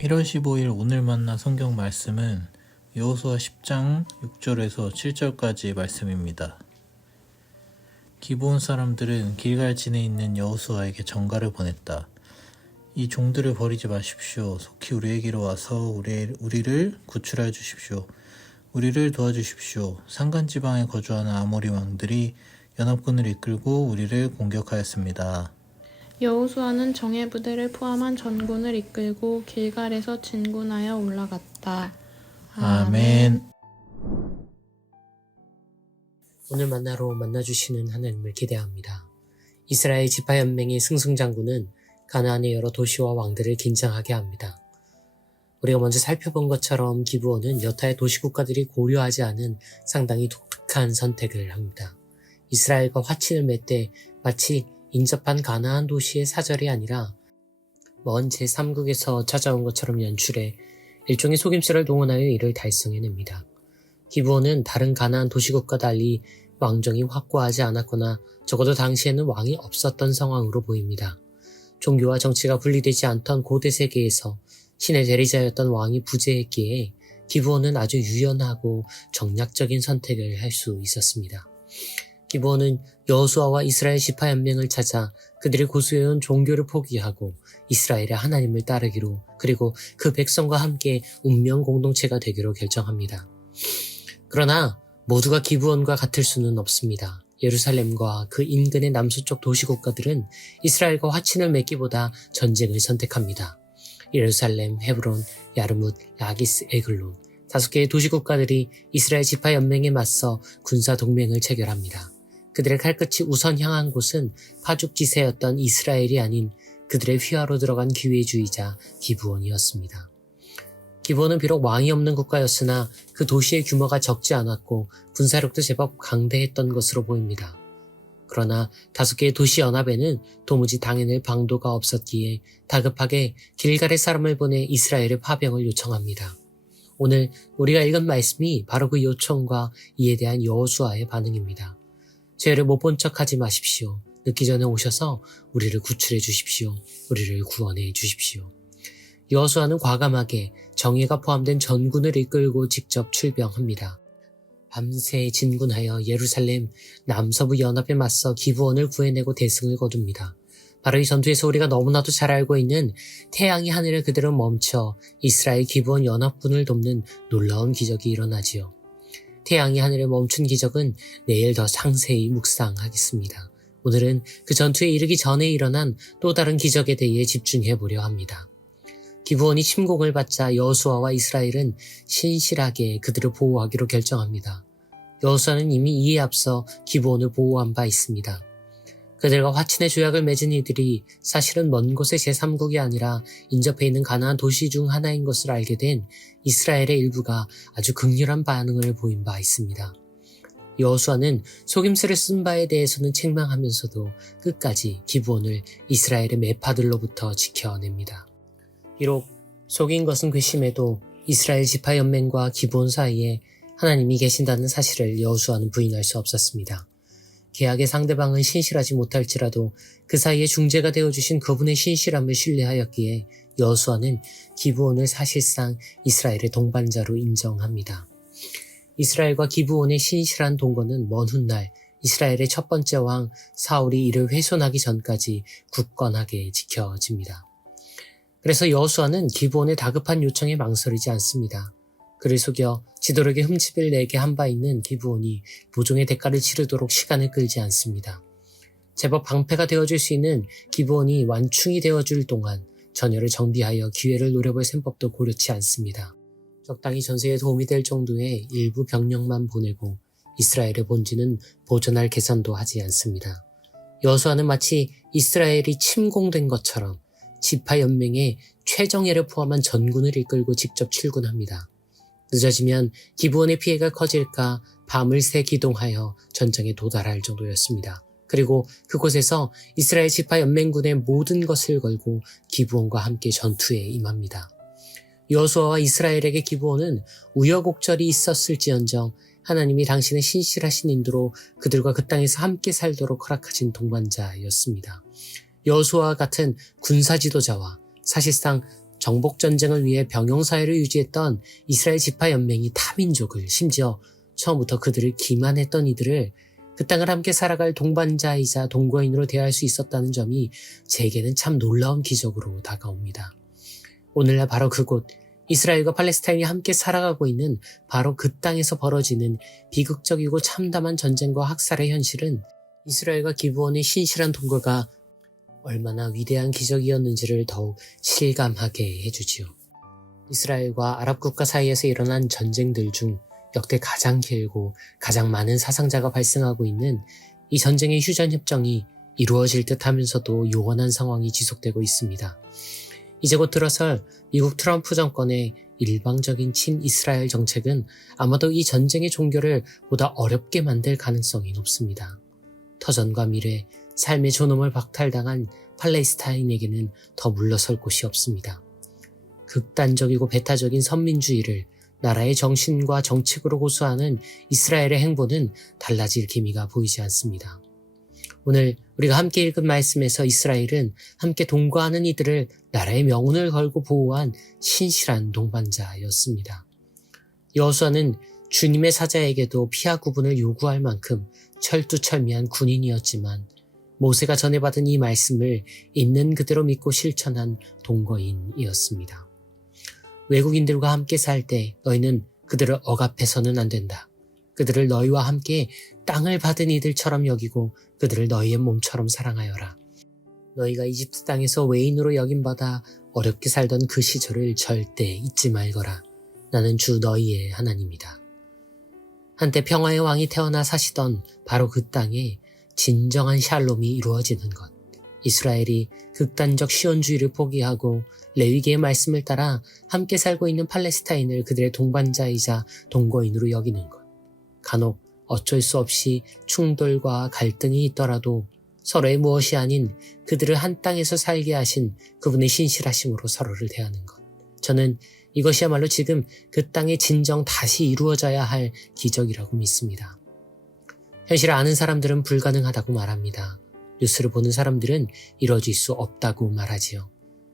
1월 15일 오늘 만난 성경 말씀은 여호수아 10장 6절에서 7절까지 말씀입니다. 기브온 사람들은 길갈진에 있는 여호수아에게 전가를 보냈다. 이 종들을 버리지 마십시오. 속히 우리에게로 와서 우리를 구출하여 주십시오. 우리를 도와주십시오. 산간지방에 거주하는 아모리 왕들이 연합군을 이끌고 우리를 공격하였습니다. 여호수아는 정예 부대를 포함한 전군을 이끌고 길갈에서 진군하여 올라갔다. 아멘. 오늘 만나로 만나주시는 하나님을 기대합니다. 이스라엘 지파연맹의 승승장구는 가나안의 여러 도시와 왕들을 긴장하게 합니다. 우리가 먼저 살펴본 것처럼 기브온은 여타의 도시국가들이 고려하지 않은 상당히 독특한 선택을 합니다. 이스라엘과 화친을 맺되 마치 인접한 가나안 도시의 사절이 아니라 먼 제3국에서 찾아온 것처럼 연출해 일종의 속임수를 동원하여 이를 달성해냅니다. 기브온은 다른 가나안 도시국과 달리 왕정이 확고하지 않았거나 적어도 당시에는 왕이 없었던 상황으로 보입니다. 종교와 정치가 분리되지 않던 고대 세계에서 신의 대리자였던 왕이 부재했기에 기브온은 아주 유연하고 정략적인 선택을 할 수 있었습니다. 기브온은 여호수아와 이스라엘 지파연맹을 찾아 그들이 고수해온 종교를 포기하고 이스라엘의 하나님을 따르기로, 그리고 그 백성과 함께 운명 공동체가 되기로 결정합니다. 그러나 모두가 기브온과 같을 수는 없습니다. 예루살렘과 그 인근의 남서쪽 도시국가들은 이스라엘과 화친을 맺기보다 전쟁을 선택합니다. 예루살렘, 헤브론, 야르뭇, 라기스, 에글론 5개의 도시국가들이 이스라엘 지파연맹에 맞서 군사동맹을 체결합니다. 그들의 칼끝이 우선 향한 곳은 파죽지세였던 이스라엘이 아닌 그들의 휘하로 들어간 기회주의자 기브온이었습니다. 기브온은 비록 왕이 없는 국가였으나 그 도시의 규모가 적지 않았고 군사력도 제법 강대했던 것으로 보입니다. 그러나 5개의 도시 연합에는 도무지 당해낼 방도가 없었기에 다급하게 길갈의 사람을 보내 이스라엘의 파병을 요청합니다. 오늘 우리가 읽은 말씀이 바로 그 요청과 이에 대한 여호수아의 반응입니다. 죄를 못 본 척하지 마십시오. 늦기 전에 오셔서 우리를 구출해 주십시오. 우리를 구원해 주십시오. 여호수아는 과감하게 정예가 포함된 전군을 이끌고 직접 출병합니다. 밤새 진군하여 예루살렘 남서부 연합에 맞서 기브온을 구해내고 대승을 거둡니다. 바로 이 전투에서 우리가 너무나도 잘 알고 있는 태양이 하늘에 그대로 멈춰 이스라엘 기브온 연합군을 돕는 놀라운 기적이 일어나지요. 태양이 하늘에 멈춘 기적은 내일 더 상세히 묵상하겠습니다. 오늘은 그 전투에 이르기 전에 일어난 또 다른 기적에 대해 집중해 보려 합니다. 기브온이 침공을 받자 여호수아와 이스라엘은 신실하게 그들을 보호하기로 결정합니다. 여호수아는 이미 이에 앞서 기브온을 보호한 바 있습니다. 그들과 화친의 조약을 맺은 이들이 사실은 먼 곳의 제3국이 아니라 인접해 있는 가나안 도시 중 하나인 것을 알게 된 이스라엘의 일부가 아주 극렬한 반응을 보인 바 있습니다. 여호수아는 속임수를 쓴 바에 대해서는 책망하면서도 끝까지 기브온을 이스라엘의 매파들로부터 지켜냅니다. 비록 속인 것은 괘씸해도 이스라엘 지파연맹과 기브온 사이에 하나님이 계신다는 사실을 여호수아는 부인할 수 없었습니다. 계약의 상대방은 신실하지 못할지라도 그 사이에 중재가 되어주신 그분의 신실함을 신뢰하였기에 여호수아는 기브온을 사실상 이스라엘의 동반자로 인정합니다. 이스라엘과 기브온의 신실한 동거는 먼 훗날 이스라엘의 첫 번째 왕 사울이 이를 훼손하기 전까지 굳건하게 지켜집니다. 그래서 여호수아는 기브온의 다급한 요청에 망설이지 않습니다. 그를 속여 지도력의 흠집을 내게 한 바 있는 기브온이 모종의 대가를 치르도록 시간을 끌지 않습니다. 제법 방패가 되어줄 수 있는 기브온이 완충이 되어줄 동안 전열을 정비하여 기회를 노려볼 셈법도 고려치 않습니다. 적당히 전세에 도움이 될 정도의 일부 병력만 보내고 이스라엘의 본진은 보존할 계산도 하지 않습니다. 여호수아는 마치 이스라엘이 침공된 것처럼 지파연맹의 최정예를 포함한 전군을 이끌고 직접 출군합니다. 늦어지면 기브온의 피해가 커질까 밤을 새 기동하여 전장에 도달할 정도였습니다. 그리고 그곳에서 이스라엘 지파연맹군의 모든 것을 걸고 기브온과 함께 전투에 임합니다. 여호수아와 이스라엘에게 기브온은 우여곡절이 있었을지언정 하나님이 당신의 신실하신 인도로 그들과 그 땅에서 함께 살도록 허락하신 동반자였습니다. 여호수아와 같은 군사 지도자와 사실상 정복 전쟁을 위해 병영 사회를 유지했던 이스라엘 지파 연맹이 타민족을, 심지어 처음부터 그들을 기만했던 이들을 그 땅을 함께 살아갈 동반자이자 동거인으로 대할 수 있었다는 점이 제게는 참 놀라운 기적으로 다가옵니다. 오늘날 바로 그곳 이스라엘과 팔레스타인이 함께 살아가고 있는 바로 그 땅에서 벌어지는 비극적이고 참담한 전쟁과 학살의 현실은 이스라엘과 기브온의 신실한 동거가 얼마나 위대한 기적이었는지를 더욱 실감하게 해주지요. 이스라엘과 아랍 국가 사이에서 일어난 전쟁들 중 역대 가장 길고 가장 많은 사상자가 발생하고 있는 이 전쟁의 휴전협정이 이루어질 듯 하면서도 요원한 상황이 지속되고 있습니다. 이제 곧 들어설 미국 트럼프 정권의 일방적인 친이스라엘 정책은 아마도 이 전쟁의 종결을 보다 어렵게 만들 가능성이 높습니다. 터전과 미래, 삶의 존엄을 박탈당한 팔레스타인에게는 더 물러설 곳이 없습니다. 극단적이고 배타적인 선민주의를 나라의 정신과 정책으로 고수하는 이스라엘의 행보는 달라질 기미가 보이지 않습니다. 오늘 우리가 함께 읽은 말씀에서 이스라엘은 함께 동거하는 이들을 나라의 명운을 걸고 보호한 신실한 동반자였습니다. 여호수아는 주님의 사자에게도 피하 구분을 요구할 만큼 철두철미한 군인이었지만 모세가 전해받은 이 말씀을 있는 그대로 믿고 실천한 동거인이었습니다. 외국인들과 함께 살 때 너희는 그들을 억압해서는 안 된다. 그들을 너희와 함께 땅을 받은 이들처럼 여기고 그들을 너희의 몸처럼 사랑하여라. 너희가 이집트 땅에서 외인으로 여김받아 어렵게 살던 그 시절을 절대 잊지 말거라. 나는 주 너희의 하나님이다. 한때 평화의 왕이 태어나 사시던 바로 그 땅에 진정한 샬롬이 이루어지는 것. 이스라엘이 극단적 시온주의를 포기하고 레위기의 말씀을 따라 함께 살고 있는 팔레스타인을 그들의 동반자이자 동거인으로 여기는 것. 간혹 어쩔 수 없이 충돌과 갈등이 있더라도 서로의 무엇이 아닌 그들을 한 땅에서 살게 하신 그분의 신실하심으로 서로를 대하는 것. 저는 이것이야말로 지금 그 땅에 진정 다시 이루어져야 할 기적이라고 믿습니다. 현실을 아는 사람들은 불가능하다고 말합니다. 뉴스를 보는 사람들은 이루어질 수 없다고 말하지요.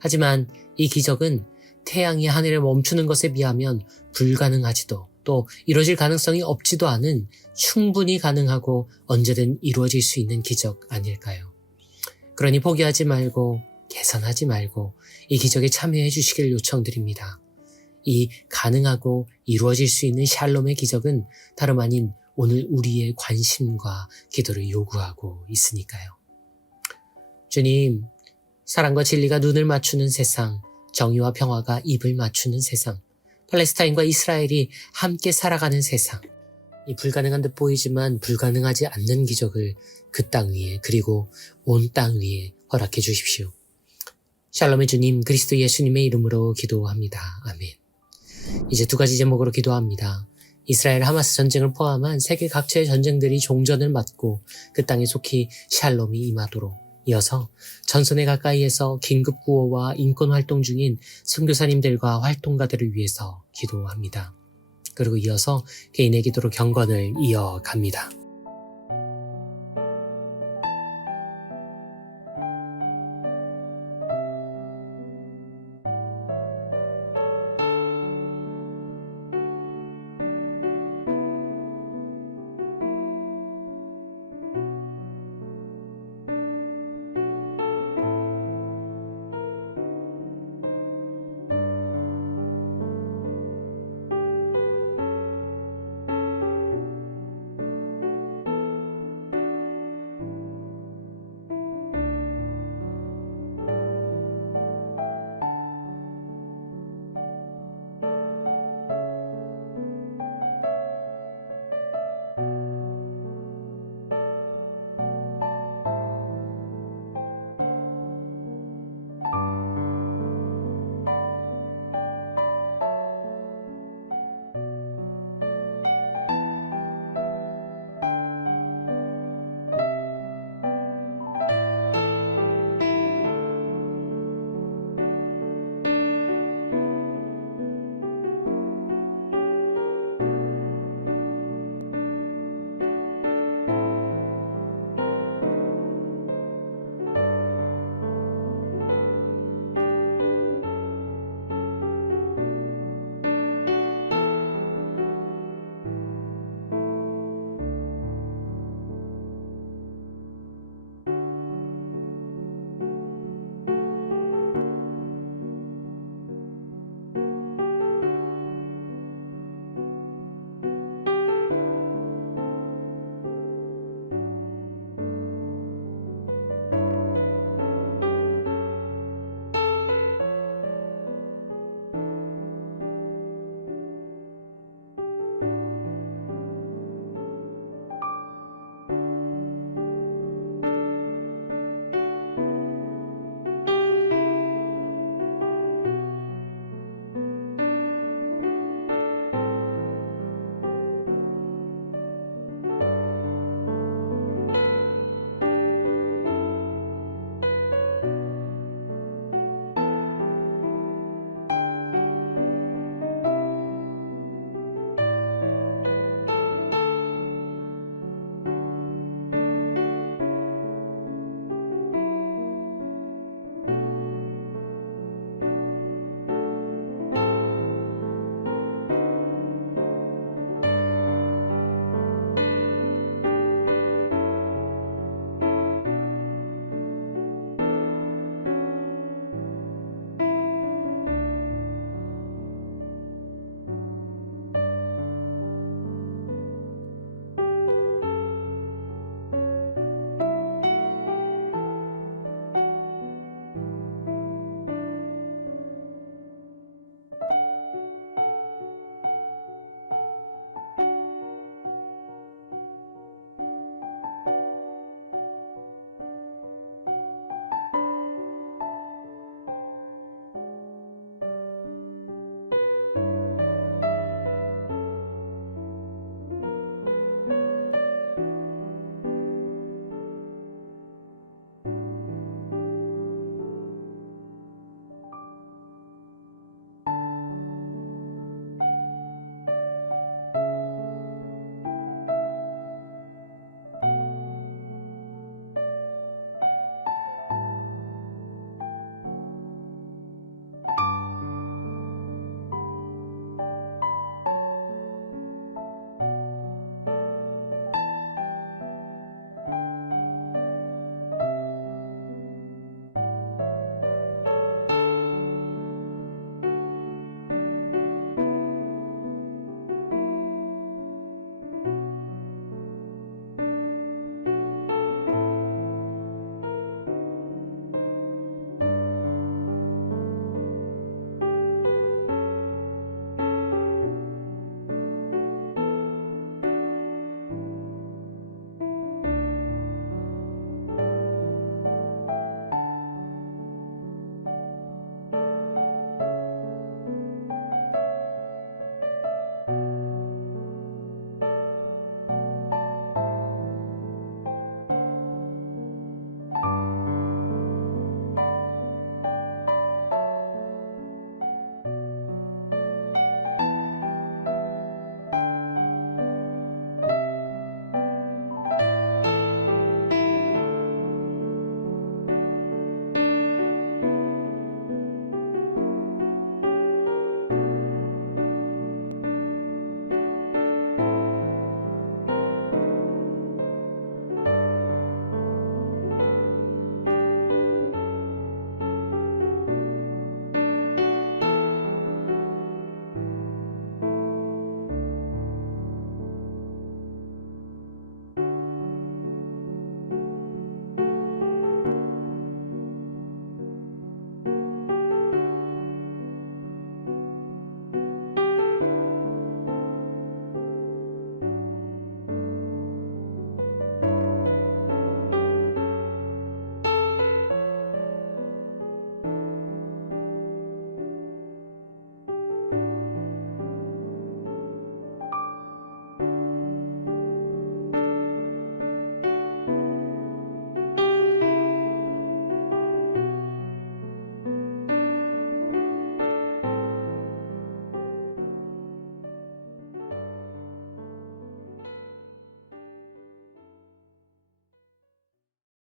하지만 이 기적은 태양이 하늘에 멈추는 것에 비하면 불가능하지도 또 이루어질 가능성이 없지도 않은 충분히 가능하고 언제든 이루어질 수 있는 기적 아닐까요? 그러니 포기하지 말고 계산하지 말고 이 기적에 참여해 주시길 요청드립니다. 이 가능하고 이루어질 수 있는 샬롬의 기적은 다름 아닌 오늘 우리의 관심과 기도를 요구하고 있으니까요. 주님, 사랑과 진리가 눈을 맞추는 세상, 정의와 평화가 입을 맞추는 세상, 팔레스타인과 이스라엘이 함께 살아가는 세상, 이 불가능한 듯 보이지만 불가능하지 않는 기적을 그 땅 위에 그리고 온 땅 위에 허락해 주십시오. 샬롬의 주님 그리스도 예수님의 이름으로 기도합니다. 아멘. 이제 두 가지 제목으로 기도합니다. 이스라엘 하마스 전쟁을 포함한 세계 각처의 전쟁들이 종전을 맞고 그 땅에 속히 샬롬이 임하도록, 이어서 전선에 가까이에서 긴급 구호와 인권 활동 중인 선교사님들과 활동가들을 위해서 기도합니다. 그리고 이어서 개인의 기도로 경건을 이어갑니다.